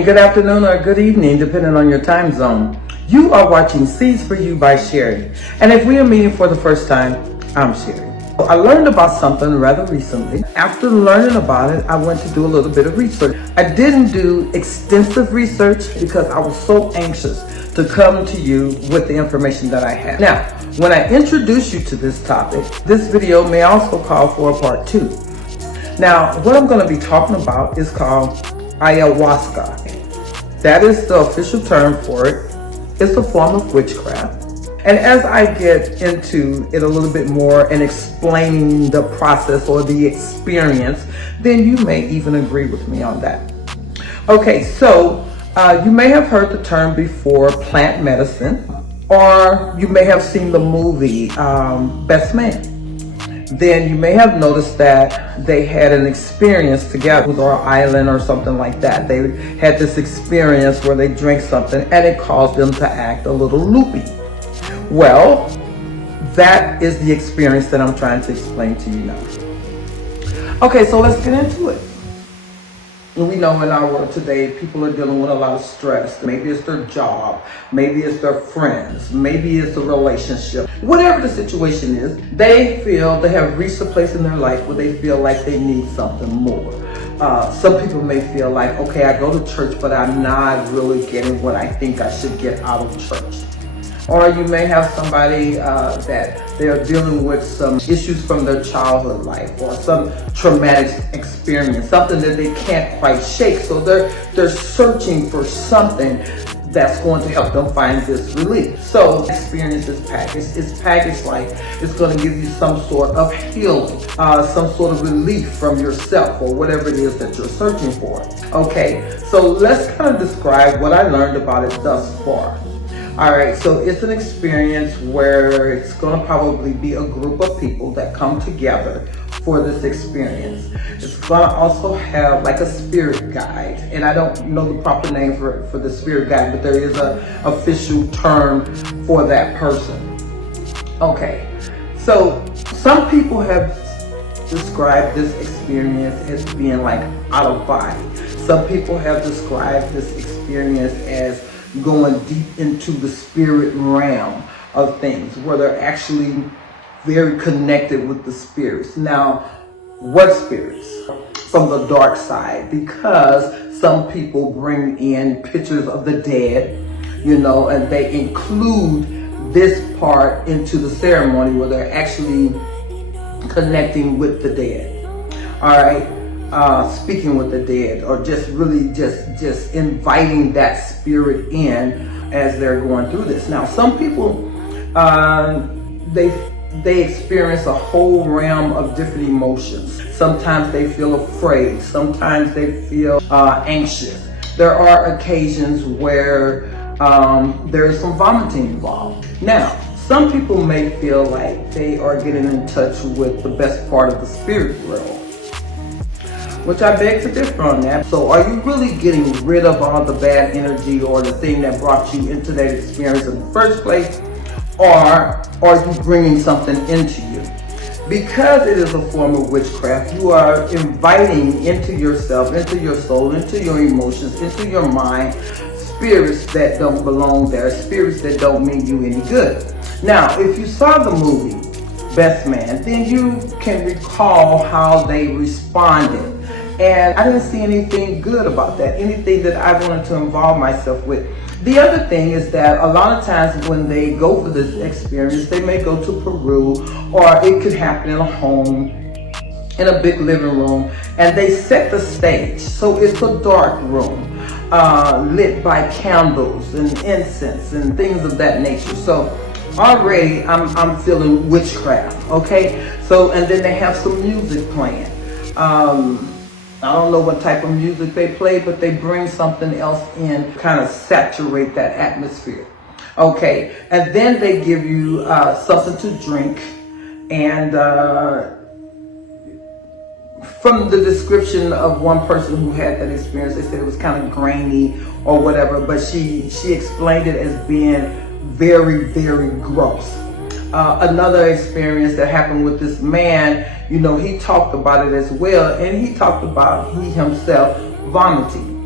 morning, good afternoon, or good evening, depending on your time zone. You are watching Seeds for You by Sherry. And if we are meeting for the first time, I'm Sherry. I learned about something rather recently. After learning about it, I went to do a little bit of research. I didn't do extensive research because I was so anxious to come to you with the information that I have. Now, when I introduce you to this topic, this video may also call for a part 2. Now, what I'm going to be talking about is called Ayahuasca. That is the official term for it. It's a form of witchcraft. And as I get into it a little bit more and explaining the process or the experience, then you may even agree with me on that. Okay, so you may have heard the term before, plant medicine, or you may have seen the movie Best Man. Then you may have noticed that they had an experience together with our island or something like that. They had this experience where they drank something and it caused them to act a little loopy. Well, that is the experience that I'm trying to explain to you now. Okay, so let's get into it. We know in our world today, people are dealing with a lot of stress. Maybe it's their job, maybe it's their friends, maybe it's a relationship. Whatever the situation is, they feel they have reached a place in their life where they feel like they need something more. Some people may feel like, okay, I go to church, but I'm not really getting what I think I should get out of church. Or you may have somebody that they're dealing with some issues from their childhood life or some traumatic experience, something that they can't quite shake. So they're searching for something that's going to help them find this relief. So experience is packaged. It's packaged like it's going to give you some sort of healing, some sort of relief from yourself or whatever it is that you're searching for. Okay, so let's kind of describe what I learned about it thus far. All right, so it's an experience where it's going to probably be a group of people that come together for this experience. It's going to also have like a spirit guide, and I don't know the proper name for the spirit guide, but there is an official term for that person. Okay, so some people have described this experience as being like out of body. Some people have described this experience as going deep into the spirit realm of things where they're actually very connected with the spirits. Now, what spirits? From the dark side, because some people bring in pictures of the dead, and they include this part into the ceremony where they're actually connecting with the dead. All right. Speaking with the dead, or just really just inviting that spirit in as they're going through this. Now, some people they experience a whole realm of different emotions. Sometimes they feel afraid. Sometimes they feel anxious. There are occasions where there is some vomiting involved. Now, some people may feel like they are getting in touch with the best part of the spirit world, which I beg to differ on that. So are you really getting rid of all the bad energy or the thing that brought you into that experience in the first place? Or are you bringing something into you? Because it is a form of witchcraft, you are inviting into yourself, into your soul, into your emotions, into your mind, spirits that don't belong there, spirits that don't mean you any good. Now, if you saw the movie Best Man, then you can recall how they responded. And I didn't see anything good about that, anything that I wanted to involve myself with. The other thing is that a lot of times when they go for this experience, they may go to Peru, or it could happen in a home, in a big living room, and they set the stage. So it's a dark room, lit by candles and incense and things of that nature. So already I'm feeling witchcraft, okay? So, and then they have some music playing. I don't know what type of music they play, but they bring something else in, kind of saturate that atmosphere. Okay, and then they give you something to drink, and from the description of one person who had that experience, they said it was kind of grainy or whatever, but she explained it as being very, very gross. Another experience that happened with this man, he talked about it as well, and he talked about he himself vomiting.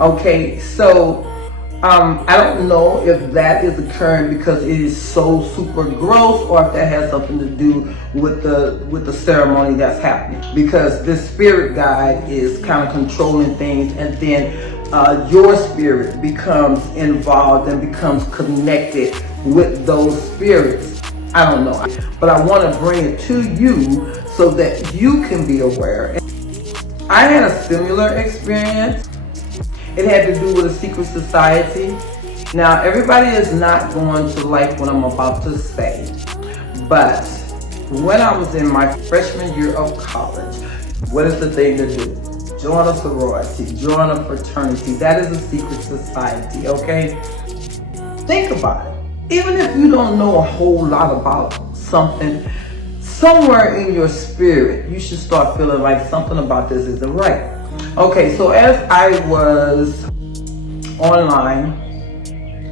Okay, so I don't know if that is occurring because it is so super gross, or if that has something to do with the ceremony that's happening. Because this spirit guide is kind of controlling things, and then your spirit becomes involved and becomes connected with those spirits. I don't know, but I want to bring it to you so that you can be aware. I had a similar experience. It had to do with a secret society. Now, everybody is not going to like what I'm about to say, but when I was in my freshman year of college, what is the thing to do? Join a sorority, join a fraternity. That is a secret society, okay? Think about it. Even if you don't know a whole lot about something, somewhere in your spirit, you should start feeling like something about this isn't right. Okay, so as I was online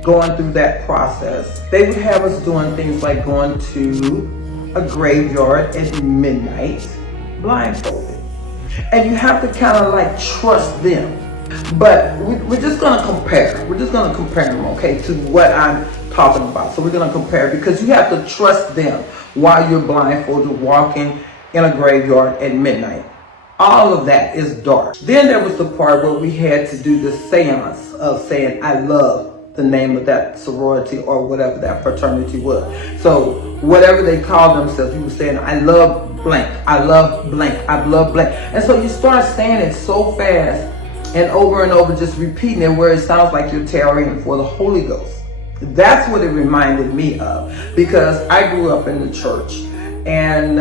going through that process, they would have us doing things like going to a graveyard at midnight blindfolded. And you have to kind of like trust them. But we're just going to compare. We're just going to compare them, okay, to what I'm talking about. So we're going to compare, because you have to trust them while you're blindfolded walking in a graveyard at midnight. All of that is dark. Then there was the part where we had to do the seance of saying, I love the name of that sorority or whatever that fraternity was. So whatever they called themselves, you were saying, I love blank, I love blank, I love blank. And so you start saying it so fast and over, just repeating it, where it sounds like you're tarrying for the Holy Ghost. That's what it reminded me of, because I grew up in the church. And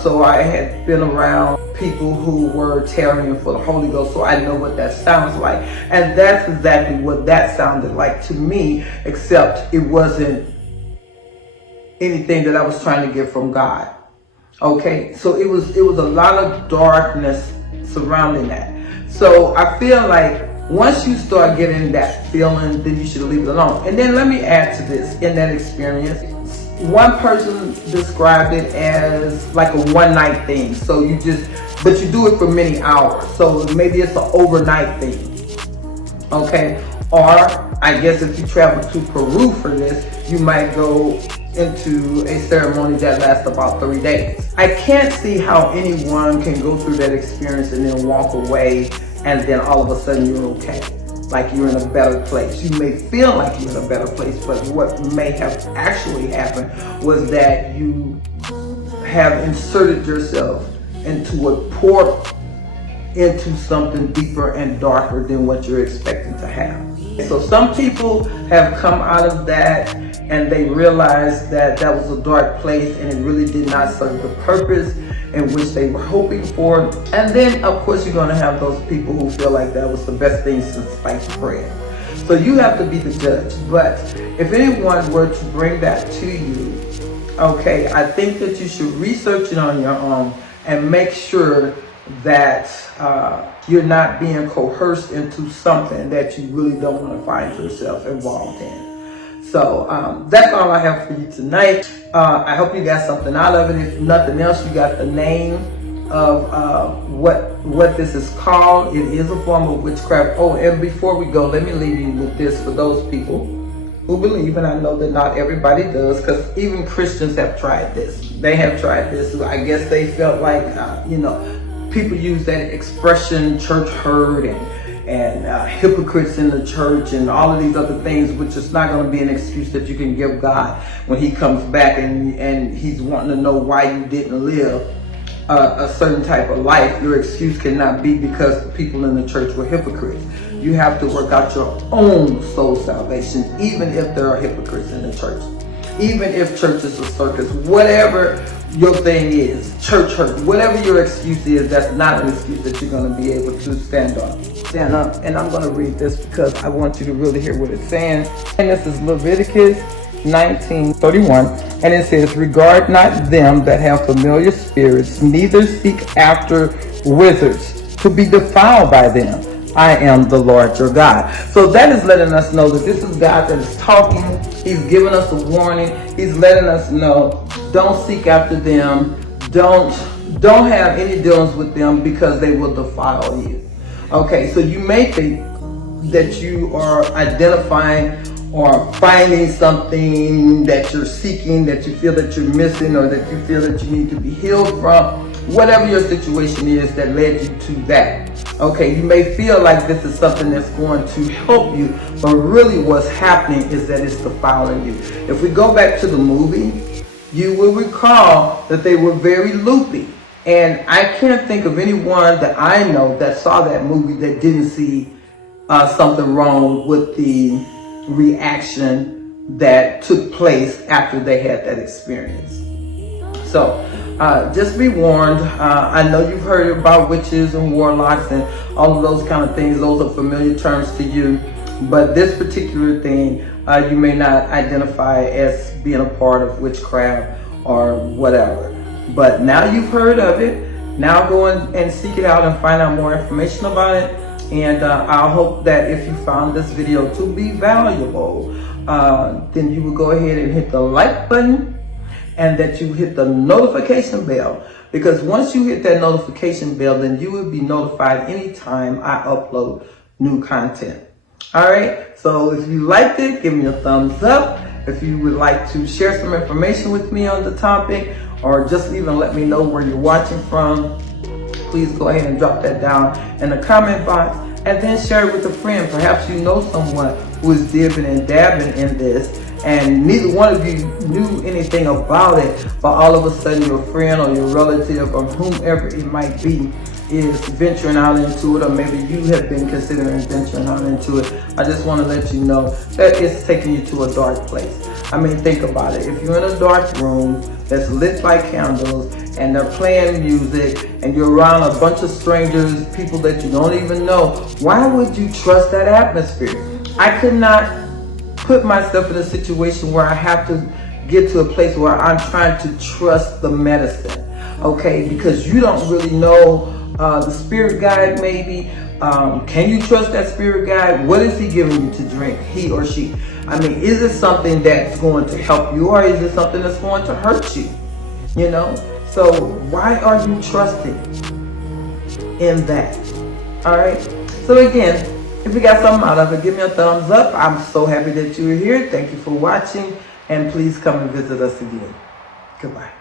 so I had been around people who were tarrying for the Holy Ghost, so I know what that sounds like. And that's exactly what that sounded like to me, except it wasn't anything that I was trying to get from God. Okay, so it was a lot of darkness surrounding that. So I feel like once you start getting that feeling, then you should leave it alone. And then let me add to this, in that experience, one person described it as like a one-night thing. So but you do it for many hours. So maybe it's an overnight thing, okay? Or I guess if you travel to Peru for this, you might go into a ceremony that lasts about 3 days. I can't see how anyone can go through that experience and then walk away and then all of a sudden you're okay. Like you're in a better place. You may feel like you're in a better place, but what may have actually happened was that you have inserted yourself into a portal into something deeper and darker than what you're expecting to have. So some people have come out of that and they realized that that was a dark place and it really did not serve the purpose in which they were hoping for. And then of course you're going to have those people who feel like that was the best thing since sliced bread. So you have to be the judge. But if anyone were to bring that to you, okay, I think that you should research it on your own and make sure that you're not being coerced into something that you really don't want to find yourself involved in. So that's all I have for you tonight. I hope you got something out of it. If nothing else, you got the name of what this is called. It is a form of witchcraft. Oh, and before we go, let me leave you with this for those people who believe, and I know that not everybody does, because even Christians have tried this. They have tried this. I guess they felt like, people use that expression, church hurt, and hypocrites in the church, and all of these other things, which is not going to be an excuse that you can give God when he comes back and he's wanting to know why you didn't live a certain type of life. Your excuse cannot be because the people in the church were hypocrites. You have to work out your own soul salvation, even if there are hypocrites in the church. Even if church is a circus, whatever your thing is, church hurt, whatever your excuse is, that's not an excuse that you're going to be able to stand on. Stand up, and I'm going to read this because I want you to really hear what it's saying. And this is Leviticus 19:31, and it says, "Regard not them that have familiar spirits, neither seek after wizards to be defiled by them. I am the Lord your God." So that is letting us know that this is God that is talking. He's giving us a warning. He's letting us know, don't seek after them. Don't have any dealings with them because they will defile you. Okay, so you may think, that you are identifying or finding something that you're seeking, that you feel that you're missing, or that you feel that you need to be healed from, whatever your situation is that led you to that. Okay, you may feel like this is something that's going to help you, but really what's happening is that it's defiling you. If we go back to the movie, you will recall that they were very loopy. And I can't think of anyone that I know that saw that movie that didn't see something wrong with the reaction that took place after they had that experience. So just be warned. I know you've heard about witches and warlocks and all of those kind of things. Those are familiar terms to you. But this particular thing, you may not identify as being a part of witchcraft or whatever. But now you've heard of it. Now go and seek it out and find out more information about it. And I hope that if you found this video to be valuable, then you will go ahead and hit the like button and that you hit the notification bell. Because once you hit that notification bell, then you will be notified anytime I upload new content. All right, so if you liked it, give me a thumbs up. If you would like to share some information with me on the topic, or just even let me know where you're watching from, please go ahead and drop that down in the comment box, and then share it with a friend. Perhaps you know someone who is dipping and dabbing in this, and neither one of you knew anything about it, but all of a sudden your friend or your relative or whomever it might be is venturing out into it, or maybe you have been considering venturing out into it. I just want to let you know that it's taking you to a dark place. I mean, think about it. If you're in a dark room that's lit by candles and they're playing music and you're around a bunch of strangers, people that you don't even know, why would you trust that atmosphere? I could not put myself in a situation where I have to get to a place where I'm trying to trust the medicine, okay? Because you don't really know the spirit guide maybe. Can you trust that spirit guide? What is he giving you to drink, he or she? I mean, is it something that's going to help you, or is it something that's going to hurt you? You know? So why are you trusting in that? All right? So again, if you got something out of it, give me a thumbs up. I'm so happy that you were here. Thank you for watching, and please come and visit us again. Goodbye.